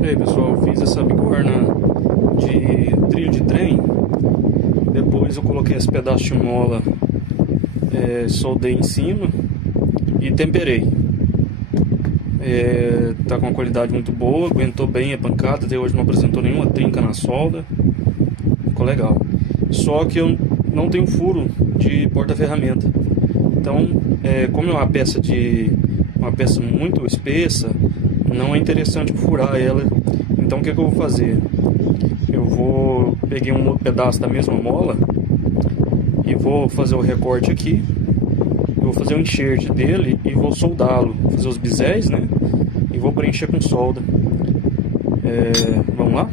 E aí pessoal, eu fiz essa bigorna de trilho de trem. Depois eu coloquei esse pedaço de mola, soldei em cima e temperei. Tá com uma qualidade muito boa, aguentou bem a pancada, até hoje não apresentou nenhuma trinca na solda. Ficou legal. Só que eu não tenho furo de porta-ferramenta. Então, como é uma peça muito espessa, não é interessante furar ela. Então o que eu vou fazer? Peguei um outro pedaço da mesma mola e vou fazer o recorte aqui. Eu vou fazer o enxerte dele e vou soldá-lo, fazer os biséis, né? E vou preencher com solda. Vamos lá?